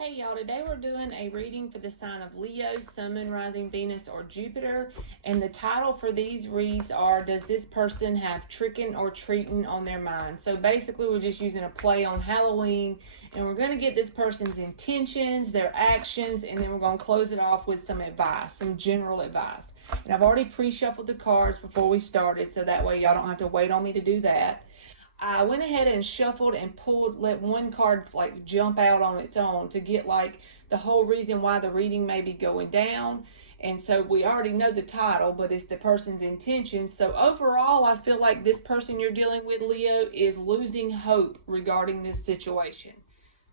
Hey y'all, today we're doing a reading for the sign of Leo, Sun, Moon, Rising, Venus, or Jupiter. And the title for these reads are, does this person have trickin or treatin on their mind? So basically we're just using a play on Halloween, and we're going to get this person's intentions, their actions, and then we're going to close it off with some advice, some general advice. And I've already pre-shuffled the cards before we started, so that way y'all don't have to wait on me to do that. I went ahead and shuffled and pulled, let one card like jump out on its own to get like the whole reason why the reading may be going down. And so we already know the title, but it's the person's intentions. So overall, I feel like this person you're dealing with, Leo, is losing hope regarding this situation.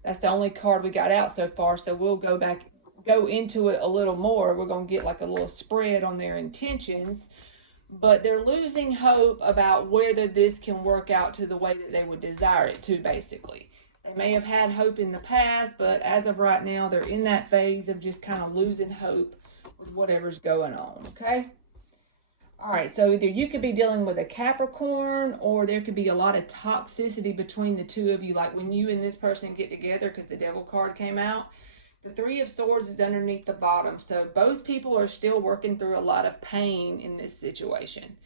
That's the only card we got out so far. So we'll go into it a little more. We're going to get like a little spread on their intentions, but they're losing hope about whether this can work out to the way that they would desire it to, basically. They may have had hope in the past, but as of right now, they're in that phase of just kind of losing hope with whatever's going on, okay? All right, so either you could be dealing with a Capricorn, or there could be a lot of toxicity between the two of you, like when you and this person get together, because the Devil card came out. The Three of Swords is underneath the bottom, so both people are still working through a lot of pain in this situation.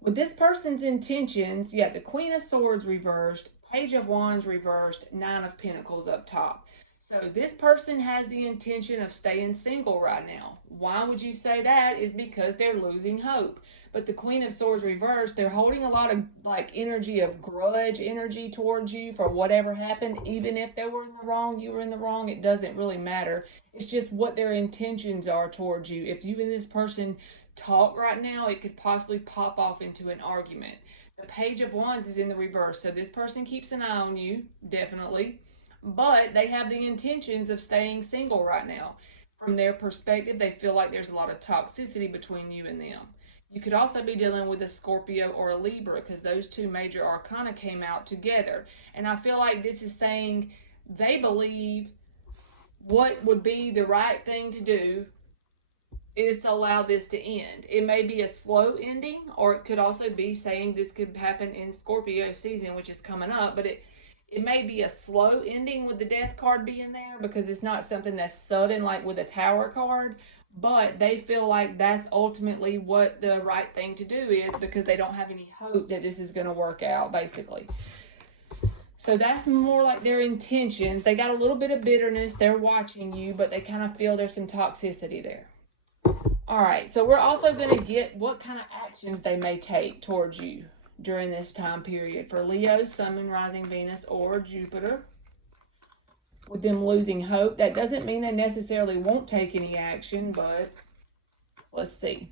With this person's intentions, the Queen of Swords reversed, Page of Wands reversed, Nine of Pentacles up top. So this person has the intention of staying single right now. Why would you say that? Is because they're losing hope. But the Queen of Swords reversed, they're holding a lot of like energy of grudge energy towards you for whatever happened. Even if they were in the wrong, you were in the wrong, it doesn't really matter. It's just what their intentions are towards you. If you and this person talk right now, it could possibly pop off into an argument. The Page of Wands is in the reverse, so this person keeps an eye on you, definitely, but they have the intentions of staying single right now. From their perspective, they feel like there's a lot of toxicity between you and them. You could also be dealing with a Scorpio or a Libra, because those two major arcana came out together. And I feel like this is saying they believe what would be the right thing to do is to allow this to end. It may be a slow ending, or it could also be saying this could happen in Scorpio season, which is coming up, but it may be a slow ending with the Death card being there, because it's not something that's sudden like with a Tower card, but they feel like that's ultimately what the right thing to do is, because they don't have any hope that this is going to work out, basically. So that's more like their intentions. They got a little bit of bitterness. They're watching you, but they kind of feel there's some toxicity there. All right, so we're also going to get what kind of actions they may take towards you during this time period for Leo, Sun, Moon, Rising, Venus, or Jupiter. With them losing hope, that doesn't mean they necessarily won't take any action, but let's see.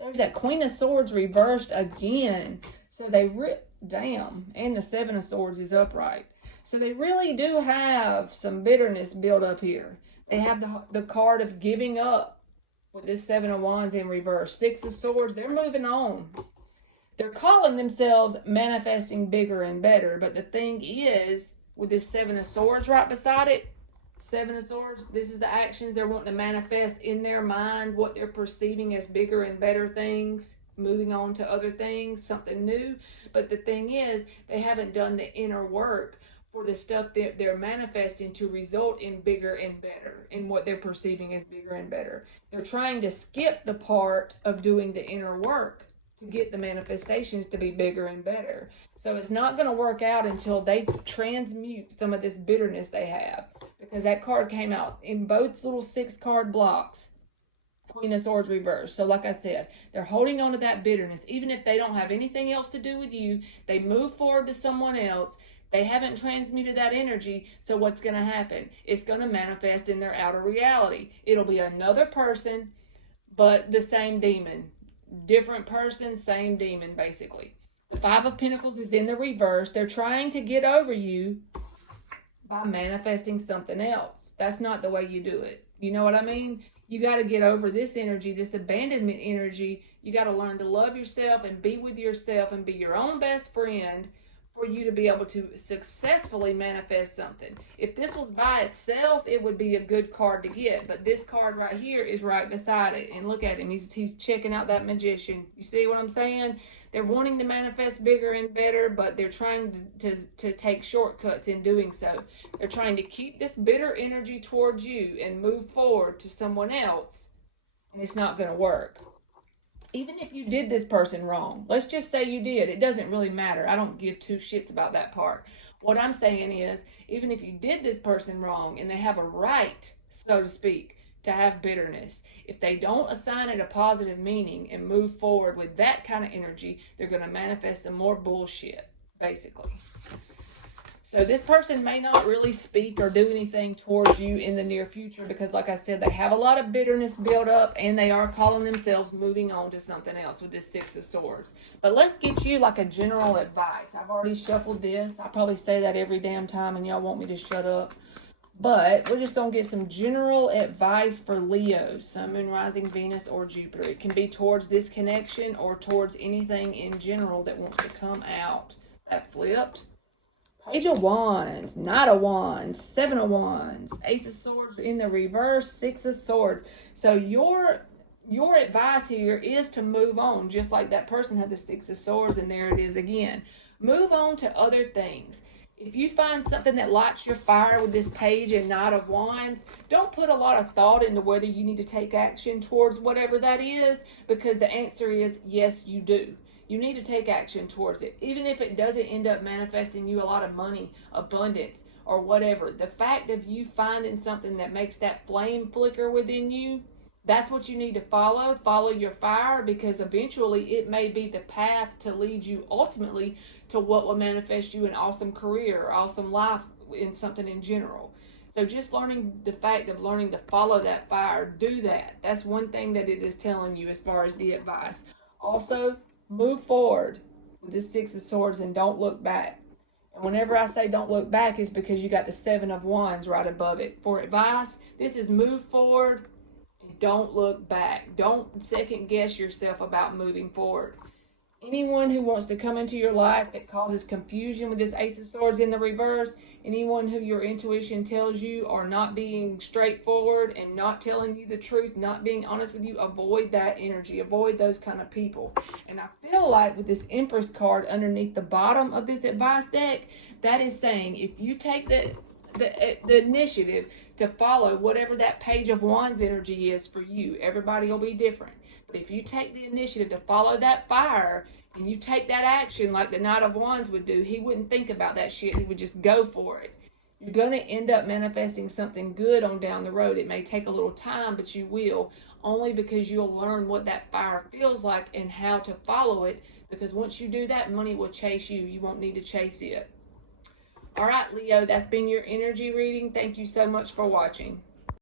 There's that Queen of Swords reversed again. So they damn, and the Seven of Swords is upright. So they really do have some bitterness built up here. They have the card of giving up with this Seven of Wands in reverse. Six of Swords, they're moving on. They're calling themselves manifesting bigger and better, but the thing is, with this Seven of Swords right beside it, Seven of Swords, this is the actions they're wanting to manifest in their mind, what they're perceiving as bigger and better things, moving on to other things, something new. But the thing is, they haven't done the inner work for the stuff that they're manifesting to result in bigger and better, in what they're perceiving as bigger and better. They're trying to skip the part of doing the inner work to get the manifestations to be bigger and better. So it's not going to work out until they transmute some of this bitterness they have, because that card came out in both little 6-card blocks. Queen of Swords reversed. So like I said, they're holding on to that bitterness. Even if they don't have anything else to do with you, they move forward to someone else. They haven't transmuted that energy, so what's going to happen? It's going to manifest in their outer reality. It'll be another person, but the same demon. Different person, same demon, basically. The Five of Pentacles is in the reverse. They're trying to get over you by manifesting something else. That's not the way you do it. You know what I mean? You got to get over this energy, this abandonment energy. You got to learn to love yourself and be with yourself and be your own best friend for you to be able to successfully manifest something. If this was by itself, it would be a good card to get. But this card right here is right beside it. And look at him. He's checking out that Magician. You see what I'm saying? They're wanting to manifest bigger and better, but they're trying to take shortcuts in doing so. They're trying to keep this bitter energy towards you and move forward to someone else, and it's not going to work. Even if you did this person wrong, let's just say you did, it doesn't really matter. I don't give two shits about that part. What I'm saying is, even if you did this person wrong and they have a right, so to speak, to have bitterness, if they don't assign it a positive meaning and move forward with that kind of energy, they're going to manifest some more bullshit, basically. So this person may not really speak or do anything towards you in the near future because, like I said, they have a lot of bitterness built up and they are calling themselves moving on to something else with this Six of Swords. But let's get you like a general advice. I've already shuffled this. I probably say that every damn time and y'all want me to shut up. But we're just going to get some general advice for Leo, Sun, Moon, Rising, Venus, or Jupiter. It can be towards this connection or towards anything in general that wants to come out. That flipped. Page of Wands, Knight of Wands, Seven of Wands, Ace of Swords in the reverse, Six of Swords. So your advice here is to move on, just like that person had the Six of Swords, and there it is again. Move on to other things. If you find something that lights your fire with this page and Knight of Wands, don't put a lot of thought into whether you need to take action towards whatever that is, because the answer is yes, you do. You need to take action towards it. Even if it doesn't end up manifesting you a lot of money, abundance, or whatever. The fact of you finding something that makes that flame flicker within you, that's what you need to follow. Follow your fire, because eventually it may be the path to lead you ultimately to what will manifest you an awesome career, or awesome life in something in general. So just learning the fact of learning to follow that fire, do that. That's one thing that it is telling you as far as the advice. Also, move forward with this Six of Swords and don't look back. And whenever I say don't look back, it's because you got the Seven of Wands right above it. For advice, this is move forward and don't look back. Don't second guess yourself about moving forward. Anyone who wants to come into your life that causes confusion with this Ace of Swords in the reverse, anyone who your intuition tells you are not being straightforward and not telling you the truth, not being honest with you, avoid that energy. Avoid those kind of people. And I feel like with this Empress card underneath the bottom of this advice deck, that is saying if you take the initiative to follow whatever that Page of Wands energy is for you, everybody will be different. But if you take the initiative to follow that fire and you take that action like the Knight of Wands would do, he wouldn't think about that shit. He would just go for it. You're going to end up manifesting something good on down the road. It may take a little time, but you will, only because you'll learn what that fire feels like and how to follow it. Because once you do that, money will chase you. You won't need to chase it. All right, Leo, that's been your energy reading. Thank you so much for watching.